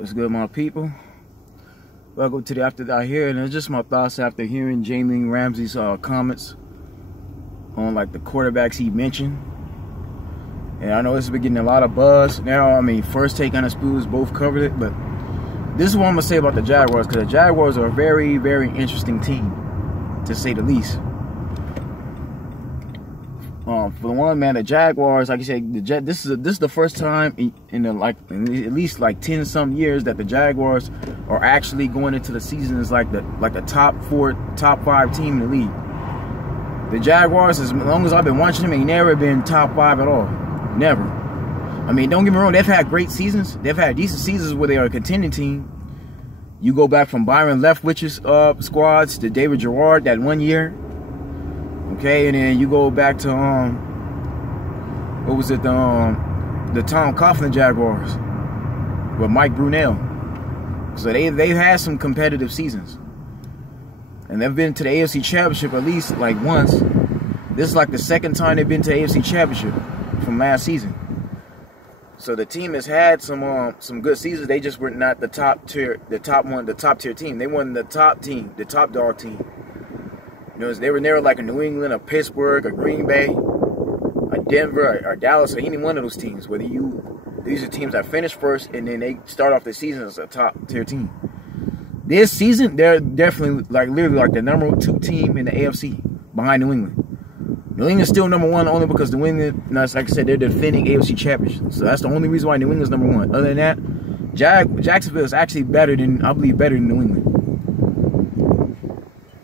What's good, my people? Welcome to the Afterthout here, and it's just my thoughts after hearing Jaylen Ramseys' comments on like the quarterbacks he mentioned. And I know it's been getting a lot of buzz now. I mean, First Take on the Spools both covered it, but this is what I'm gonna say about the Jaguars, because the Jaguars are a very, very interesting team, to say the least. For the one, man, the Jaguars, like you said, this is the first time in at least 10-some years that the Jaguars are actually going into the season as like a top 5 team in the league. The Jaguars, as long as I've been watching them, ain't never been top 5 at all. Never. I mean, don't get me wrong, they've had great seasons. They've had decent seasons where they are a contending team. You go back from Byron Leftwich's squads to David Gerard that one year. Okay, and then you go back to what was it, the Tom Coughlin Jaguars with Mike Brunell. So they've had some competitive seasons, and they've been to the AFC Championship at least like once. This is like the second time they've been to the AFC Championship from last season. So the team has had some good seasons. They just were not the top tier team. They weren't the top team, the top dog team. You know, they were never like a New England, a Pittsburgh, a Green Bay, a Denver, or Dallas, or any one of those teams. These are teams that finish first and then they start off the season as a top tier team. This season, they're definitely literally like the number 2 team in the AFC behind New England. New England's still number 1 only because New England, like I said, they're defending AFC champions. So that's the only reason why New England's number 1. Other than that, Jacksonville is actually better than New England.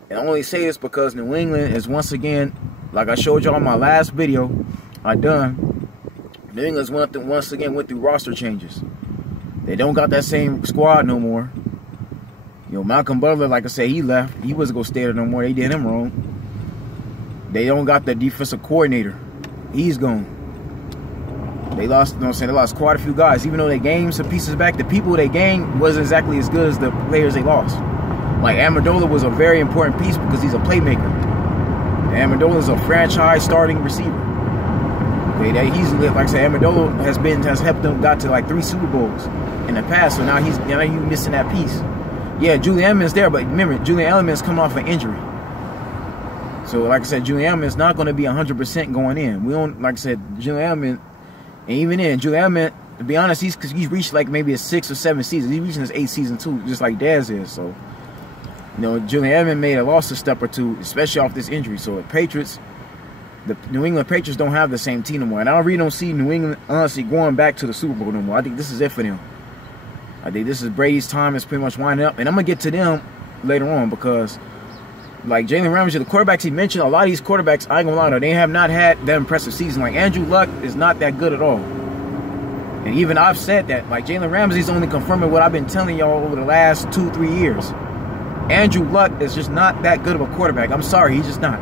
And I only say this because New England is, once again, like I showed y'all in my last video New England's once again went through roster changes. They don't got that same squad no more. You know, Malcolm Butler, like I said, he left. He wasn't going to stay there no more. They did him wrong. They don't got the defensive coordinator. He's gone. They lost, you know what I'm saying, they lost quite a few guys. Even though they gained some pieces back, the people they gained wasn't exactly as good as the players they lost. Like Amendola was a very important piece because he's a playmaker. Amendola is a franchise starting receiver. Okay, he's, like I said, Amendola has helped them got to like 3 Super Bowls in the past. So now he's missing that piece. Yeah, Julian Edelman's there, but remember, Julian Edelman's come off an injury. So like I said, Julian Edelman's not going to be 100% going in. We don't, like I said, Julian Edelman, and even then, Julian Edelman, to be honest, he's reached like maybe a 6 or 7 seasons. He's reaching his 8th season too, just like Daz is. So, you know, Julian Edelman may have lost a step or two, especially off this injury. So the New England Patriots don't have the same team no more. And I really don't see New England, honestly, going back to the Super Bowl no more. I think this is it for them. I think this is Brady's time is pretty much winding up. And I'm going to get to them later on because, like Jaylen Ramsey, the quarterbacks he mentioned, a lot of these quarterbacks, I ain't going to lie, they have not had that impressive season. Like Andrew Luck is not that good at all. And even I've said that. Like Jaylen Ramsey's only confirming what I've been telling y'all over the last 2-3 years. Andrew Luck is just not that good of a quarterback. I'm sorry, he's just not.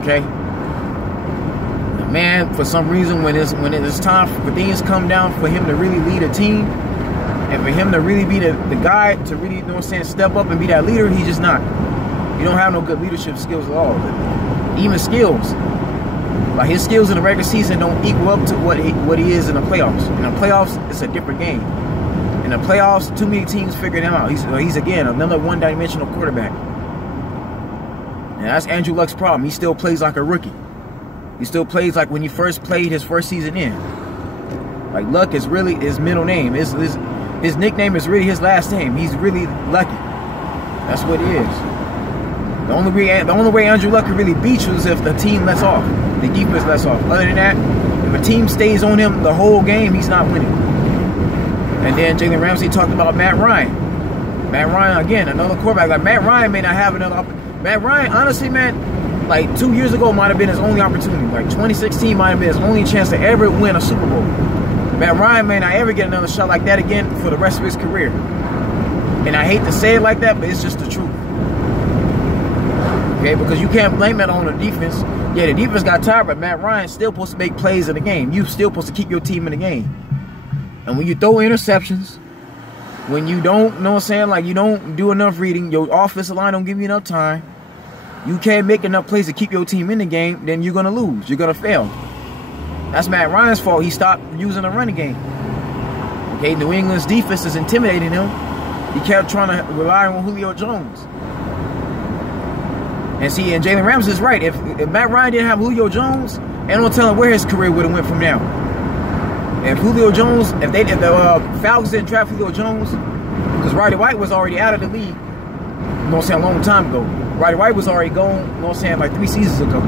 Okay? The man, for some reason, when it's time for things come down for him to really lead a team, and for him to really be the guy to really, you know what I'm saying, step up and be that leader, he's just not. He don't have no good leadership skills at all. Even skills. Like his skills in the regular season don't equal up to what he is in the playoffs. In the playoffs, it's a different game. In the playoffs, too many teams figured him out. He's again another one-dimensional quarterback. And that's Andrew Luck's problem. He still plays like a rookie. He still plays like when he first played his first season in. Like Luck is really his middle name. His nickname is really his last name. He's really lucky. That's what he is. The only way Andrew Luck can really beat you is if the team lets off. The defense lets off. Other than that, if a team stays on him the whole game, he's not winning. And then Jaylen Ramsey talked about Matt Ryan. Matt Ryan, again, another quarterback. Like Matt Ryan may not have another opportunity. Matt Ryan, honestly, man, like 2 years ago might have been his only opportunity. Like 2016 might have been his only chance to ever win a Super Bowl. Matt Ryan may not ever get another shot like that again for the rest of his career. And I hate to say it like that, but it's just the truth. Okay, because you can't blame it on the defense. Yeah, the defense got tired, but Matt Ryan's still supposed to make plays in the game. You're still supposed to keep your team in the game. And when you throw interceptions, when you don't, know what I'm saying, like you don't do enough reading, your offensive line don't give you enough time, you can't make enough plays to keep your team in the game, then you're going to lose. You're going to fail. That's Matt Ryan's fault. He stopped using the running game. Okay, New England's defense is intimidating him. He kept trying to rely on Julio Jones. And see, and Jaylen Ramsey is right. If Matt Ryan didn't have Julio Jones, ain't no telling where his career would have went from now. If Julio Jones, if the Falcons didn't draft Julio Jones, because Roddy White was already out of the league, you know what I'm saying, a long time ago. Roddy White was already gone, you know what I'm saying, like 3 seasons ago.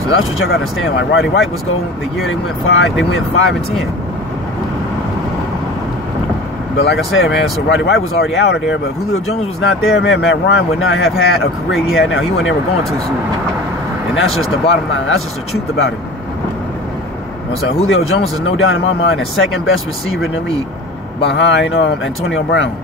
So that's what y'all gotta understand. Like Roddy White was gone the year they went 5-10. But like I said, man, so Roddy White was already out of there. But if Julio Jones was not there, man, Matt Ryan would not have had a career he had now. He would never going too soon. And that's just the bottom line. That's just the truth about it. So Julio Jones is no doubt in my mind the second best receiver in the league behind Antonio Brown.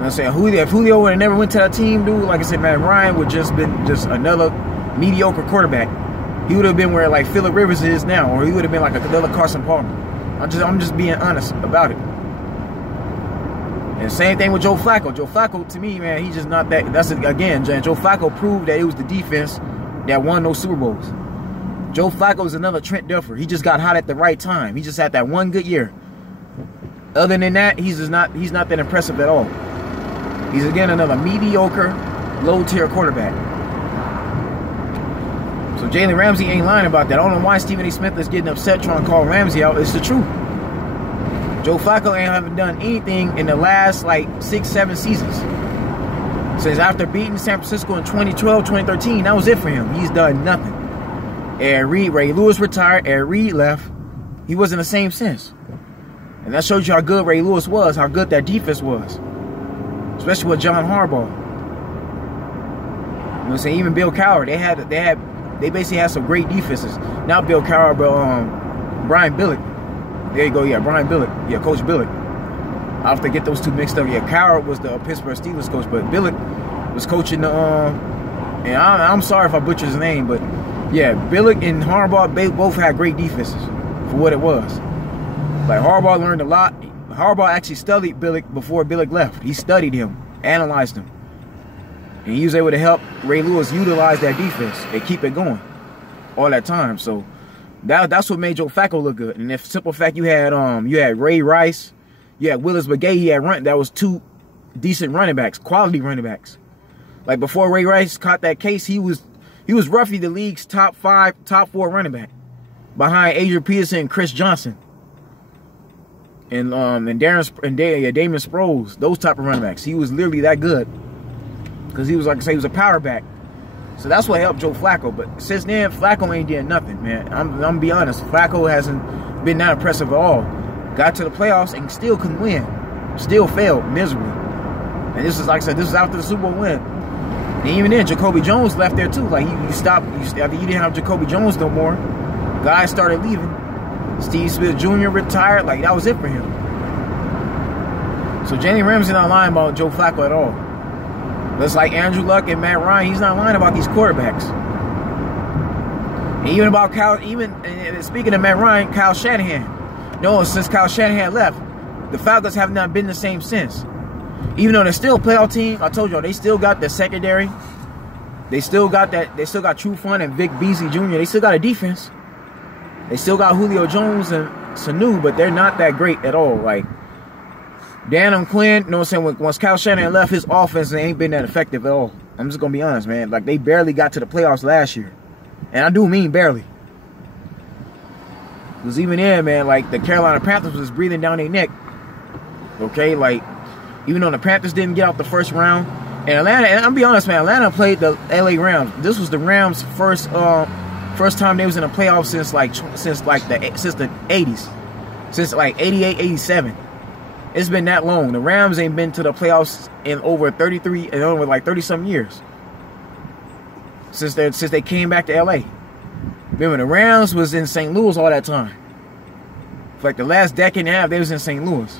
I'm saying if Julio would have never went to that team, dude, like I said, man, Ryan would just been just another mediocre quarterback. He would have been where like Phillip Rivers is now, or he would have been like another Carson Palmer. I'm just being honest about it. And same thing with Joe Flacco. Joe Flacco, to me, man, he's just not that. That's again, Joe Flacco proved that it was the defense that won those Super Bowls. Joe Flacco is another Trent Dilfer. He just got hot at the right time. He just had that one good year. Other than that, he's not that impressive at all. He's again another mediocre, low-tier quarterback. So Jaylen Ramsey ain't lying about that. I don't know why Stephen A. Smith is getting upset trying to call Ramsey out. It's the truth. Joe Flacco haven't done anything in the last like 6-7 seasons. Since after beating San Francisco in 2012, 2013, that was it for him. He's done nothing. Ray Lewis retired. Ed Reed left. He wasn't the same since. And that shows you how good Ray Lewis was, how good that defense was. Especially with John Harbaugh. You know what I'm saying? Even Bill Cowher, they basically had some great defenses. Not Bill Cowher, but Brian Billick. There you go, yeah, Brian Billick. Yeah, Coach Billick. I have to get those two mixed up. Yeah, Cowher was the Pittsburgh Steelers coach, but Billick was coaching the and I'm sorry if I butcher his name, but yeah, Billick and Harbaugh both had great defenses for what it was. Like Harbaugh learned a lot. Harbaugh actually studied Billick before Billick left. He studied him, analyzed him. And he was able to help Ray Lewis utilize that defense and keep it going all that time. So that's what made Joe Flacco look good. And if simple fact you had Ray Rice, you had Willis McGahee, that was 2 decent running backs, quality running backs. Like before Ray Rice caught that case, he was roughly the league's top 4 running back, behind Adrian Peterson and Chris Johnson. And Damon Sproles, those type of running backs. He was literally that good. Because he was, like I say, he was a power back. So that's what helped Joe Flacco. But since then, Flacco ain't did nothing, man. I'm going to be honest. Flacco hasn't been that impressive at all. Got to the playoffs and still couldn't win. Still failed miserably. And this is, like I said, this is after the Super Bowl win. And even then, Jacoby Jones left there too. Like, you stopped. After you didn't have Jacoby Jones no more, guys started leaving. Steve Smith Jr. retired. Like, that was it for him. So Jaylen Ramsey not lying about Joe Flacco at all. Just like Andrew Luck and Matt Ryan, he's not lying about these quarterbacks. And even about speaking of Matt Ryan, Kyle Shanahan. No, since Kyle Shanahan left, the Falcons have not been the same since. Even though they're still a playoff team, I told y'all, they still got the secondary. They still got True Fun and Vic Beasley Jr. They still got a defense. They still got Julio Jones and Sanu, but they're not that great at all. Like, Dan Quinn, you know what I'm saying, once Kyle Shanahan left, his offense ain't been that effective at all. I'm just going to be honest, man. Like, they barely got to the playoffs last year. And I do mean barely. Because even then, man, like, the Carolina Panthers was breathing down their neck. Okay? Like, even though the Panthers didn't get out the first round. And Atlanta, and I'm be honest, man, Atlanta played the LA Rams. This was the Rams' first time they was in the playoffs since the 80s. Since like 88, 87. It's been that long. The Rams ain't been to the playoffs in over 30-something years. Since they came back to LA. Remember, the Rams was in St. Louis all that time. For like the last decade and a half, they was in St. Louis.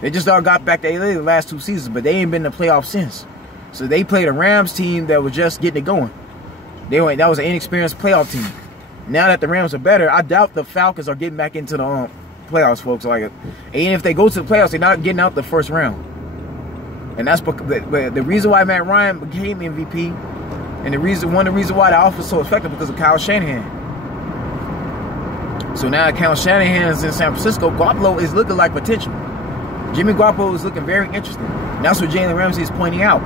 They just all got back to LA the last 2 seasons, but they ain't been in the playoffs since. So they played a Rams team that was just getting it going. That was an inexperienced playoff team. Now that the Rams are better, I doubt the Falcons are getting back into the playoffs, folks. Like, and if they go to the playoffs, they're not getting out the first round. And that's because the reason why Matt Ryan became MVP, and one of the reasons why the offense was so effective because of Kyle Shanahan. So now Cal Shanahan's in San Francisco. Garoppolo is looking like potential. Jimmy Garoppolo is looking very interesting. And that's what Jaylen Ramsey is pointing out.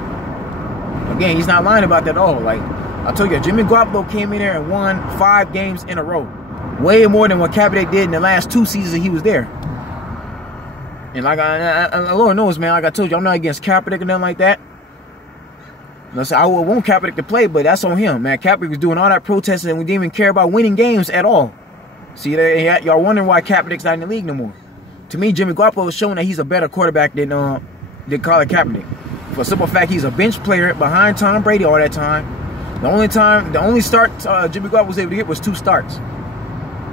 Again, he's not lying about that at all. Like I told you, Jimmy Garoppolo came in there and won 5 games in a row. Way more than what Kaepernick did in the last 2 seasons he was there. And like Lord knows, man, like I told you, I'm not against Kaepernick or nothing like that. I want Kaepernick to play, but that's on him, man. Kaepernick was doing all that protesting and we didn't even care about winning games at all. See, y'all wondering why Kaepernick's not in the league no more. To me, Jimmy Garoppolo is showing that he's a better quarterback than Colin Kaepernick. For the simple fact, he's a bench player behind Tom Brady all that time. The only start Jimmy Garoppolo was able to get was 2 starts.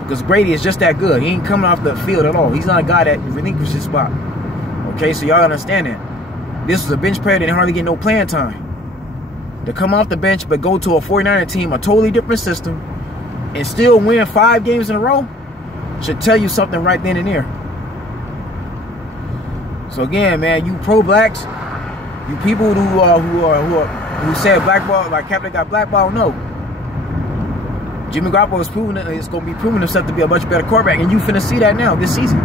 Because Brady is just that good. He ain't coming off the field at all. He's not a guy that relinquishes his spot. Okay, so y'all understand that. This was a bench player that didn't hardly get no playing time. To come off the bench but go to a 49er team, a totally different system, and still win 5 games in a row should tell you something right then and there. So again, man, you pro-blacks, you people who said blackball, like Kaepernick got blackballed, no. Jimmy Garoppolo is proving that it's going to be proving himself to be a much better quarterback, and you finna see that now this season.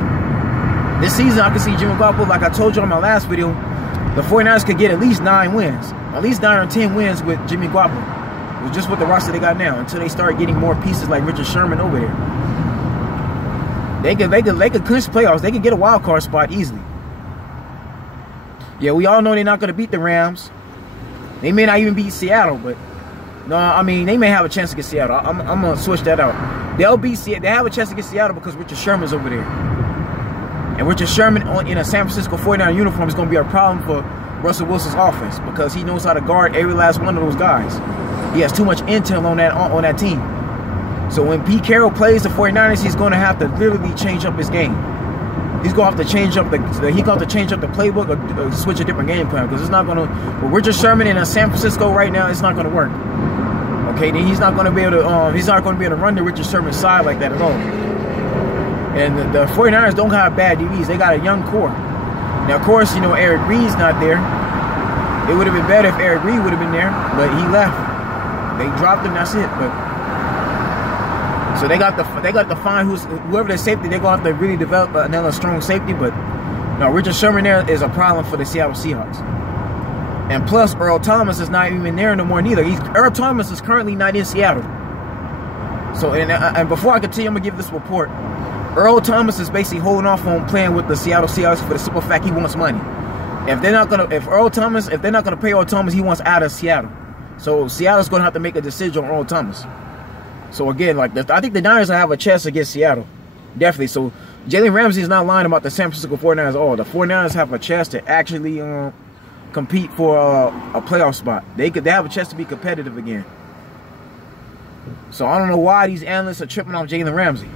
This season, I can see Jimmy Garoppolo, like I told you on my last video, the 49ers could get at least 9 wins, at least 9 or 10 wins with Jimmy Garoppolo. It's just with the roster they got now, until they start getting more pieces like Richard Sherman over there. They could clinch playoffs. They could get a wild card spot easily. Yeah, we all know they're not going to beat the Rams. They may not even beat Seattle, but no, I mean, they may have a chance to get Seattle. I'm going to switch that out. They have a chance to get Seattle because Richard Sherman's over there. And Richard Sherman in a San Francisco 49er uniform is going to be a problem for Russell Wilson's offense because he knows how to guard every last one of those guys. He has too much intel on that team. So when Pete Carroll plays the 49ers, he's going to have to literally change up his game. He's going to have to change up the playbook or switch a different game plan because it's not going to. With Richard Sherman in San Francisco right now, it's not going to work. Okay, then he's not going to be able to. He's not going to be able to run the Richard Sherman side like that at all. And the 49ers don't have bad DBs. They got a young core. Now, of course, you know Eric Reed's not there. It would have been better if Eric Reed would have been there, but he left. They dropped him. That's it. But. So they got to find whoever their safety. They're going to have to really develop another strong safety. But no, Richard Sherman there is a problem for the Seattle Seahawks. And plus, Earl Thomas is not even there no more neither. Earl Thomas is currently not in Seattle. So and before I continue, I'm gonna give this report. Earl Thomas is basically holding off on playing with the Seattle Seahawks for the simple fact he wants money. If they're not gonna pay Earl Thomas, he wants out of Seattle. So Seattle's gonna have to make a decision on Earl Thomas. So again, like I think the Niners will have a chance against Seattle. Definitely. So Jaylen Ramsey is not lying about the San Francisco 49ers at all. The 49ers have a chance to actually compete for a playoff spot. They have a chance to be competitive again. So I don't know why these analysts are tripping on Jaylen Ramsey.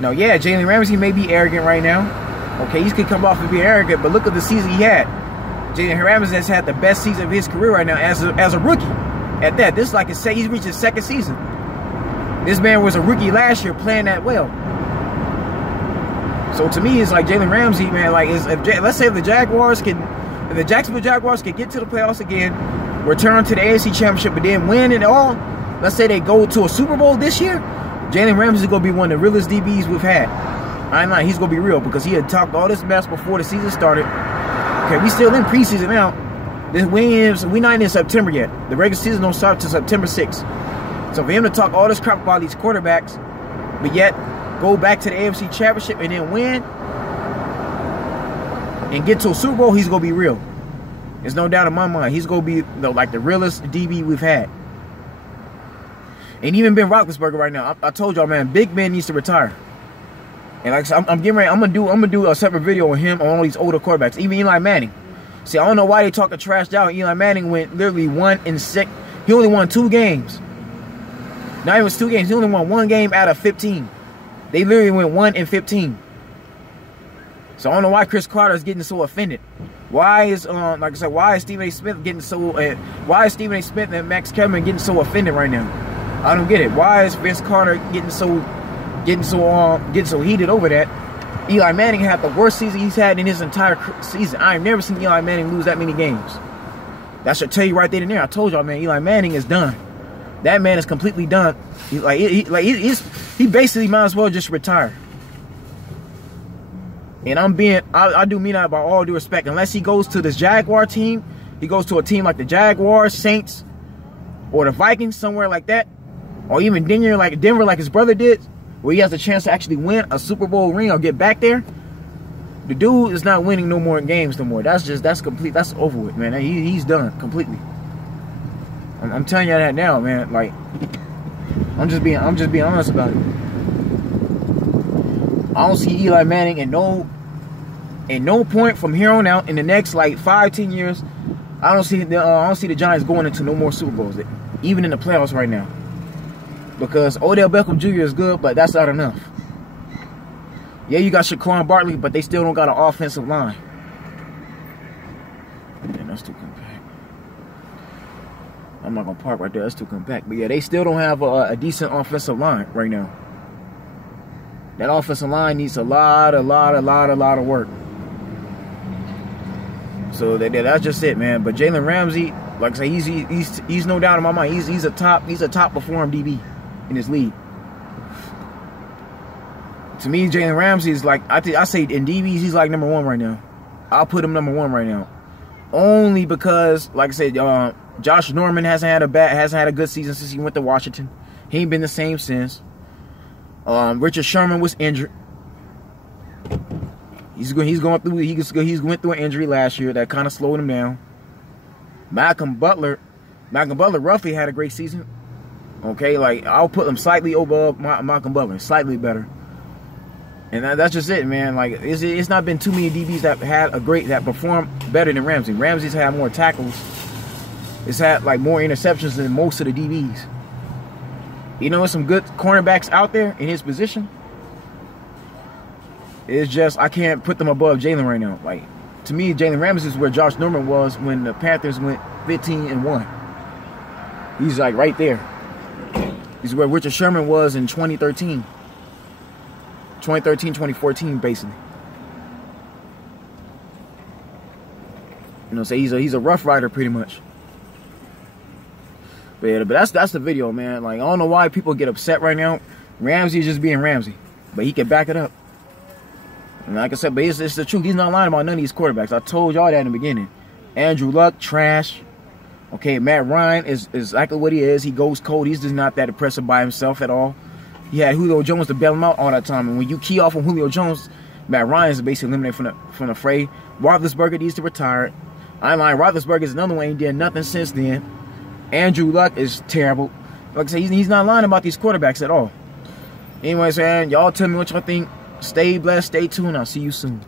Now, yeah, Jaylen Ramsey may be arrogant right now. Okay, he could come off and be arrogant, but look at the season he had. Jaylen Ramsey has had the best season of his career right now as a rookie. At that, this is like he's reached his 2nd season. This man was a rookie last year playing that well. So to me, it's like Jaylen Ramsey, man. Like, let's say if the Jacksonville Jaguars can get to the playoffs again, return to the AFC Championship, and then win it all. Let's say they go to a Super Bowl this year. Jaylen Ramsey is gonna be one of the realest DBs we've had. I ain't lying, he's gonna be real because he had talked all this mess before the season started. Okay, we still in preseason now. We're not in September yet. The regular season don't start until September 6th. So for him to talk all this crap about these quarterbacks, but yet go back to the AFC Championship and then win and get to a Super Bowl, he's going to be real. There's no doubt in my mind. He's going to be like the realest DB we've had. And even Ben Roethlisberger right now, I told y'all, man, Big Ben needs to retire. And like I said, I'm getting ready. I'm gonna do a separate video on him, on all these older quarterbacks, even Eli Manning. See, I don't know why they talking trash down. Eli Manning went literally 1-6. He only won 2 games. Not even 2 games. He only won 1 game out of 15. They literally went 1-15. So I don't know why Chris Carter is getting so offended. Why is like I said, why is Stephen A. Smith getting so? Why is Stephen A. Smith and Max Kellerman getting so offended right now? I don't get it. Why is Vince Carter getting so heated over that? Eli Manning had the worst season he's had in his entire season. I've never seen Eli Manning lose that many games. That should tell you right there and there. I told y'all, man, Eli Manning is done. That man is completely done. He basically might as well just retire. And I do mean that by all due respect. Unless he goes to this Jaguar team, he goes to a team like the Jaguars, Saints, or the Vikings, somewhere like that, or even Denver, like his brother did, where he has a chance to actually win a Super Bowl ring or get back there. The dude is not winning no more games no more. That's complete. That's over with, man. He's done completely. I'm telling you that now, man. Like, I'm just being honest about it. I don't see Eli Manning in no point from here on out in the next like 5-10 years. I don't see the Giants going into no more Super Bowls, even in the playoffs right now. Because Odell Beckham Jr. is good, but that's not enough. Yeah, you got Shaquan Barkley, but they still don't got an offensive line. Man, that's too compact. I'm not gonna park right there. That's too compact. But yeah, they still don't have a decent offensive line right now. That offensive line needs a lot of work. So that's just it, man. But Jaylen Ramsey, like I say, he's no doubt in my mind. He's a top performing DB in his league. To me, Jaylen Ramsey is like, I say in DBs, he's like number 1 right now. I'll put him number 1 right now, only because, like I said, Josh Norman hasn't had a good season since he went to Washington. He ain't been the same since. Richard Sherman was injured. He went through an injury last year that kind of slowed him down. Malcolm Butler roughly had a great season. Okay, like I'll put him slightly above Malcolm Butler, slightly better. And that's just it, man. Like it's not been too many DBs that performed better than Ramsey. Ramsey's had more tackles. It's had like more interceptions than most of the DBs. You know, there's some good cornerbacks out there in his position. It's just I can't put them above Jaylen right now. Like, to me, Jaylen Ramsey is where Josh Norman was when the Panthers went 15-1. He's like right there. He's where Richard Sherman was in 2013. 2014, basically. You know, so he's a rough rider pretty much. But yeah, but that's the video, man. Like, I don't know why people get upset right now. Ramsey is just being Ramsey, but he can back it up. And like I said, but it's the truth. He's not lying about none of these quarterbacks. I told y'all that in the beginning. Andrew Luck, trash. Okay, Matt Ryan is exactly what he is. He goes cold. He's just not that impressive by himself at all. He had Julio Jones to bail him out all that time. And when you key off on Julio Jones, Matt Ryan is basically eliminated from the fray. Roethlisberger needs to retire. I ain't lying. Roethlisberger is another one. Ain't did nothing since then. Andrew Luck is terrible. Like I said, he's not lying about these quarterbacks at all. Anyways, man, y'all tell me what y'all think. Stay blessed. Stay tuned. I'll see you soon.